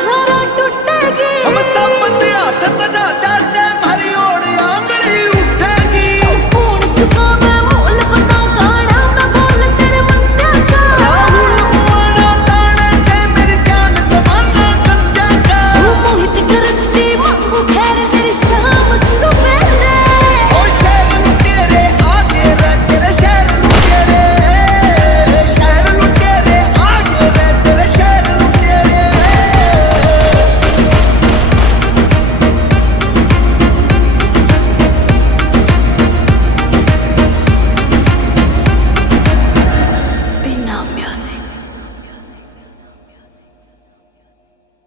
धारा टूटेगी। हम सब बंदिया ततना डरते मारी ओड़ आंगली उठेगी। कौन चुकावे मोल बता गाना मैं बोल तेरे मंजा का। राहुल मुआना ताने से मेरी जान जमाना गंजा का। मोहित करस्ती मांगू खैर तेरी शाम सुबेरे। ओ शहर लुटेरे आगे रह तेरे शहर लुटेरे। शहर लुटेरे आगे रह तेरे शहर लुटेरे। बिना म्यूजिक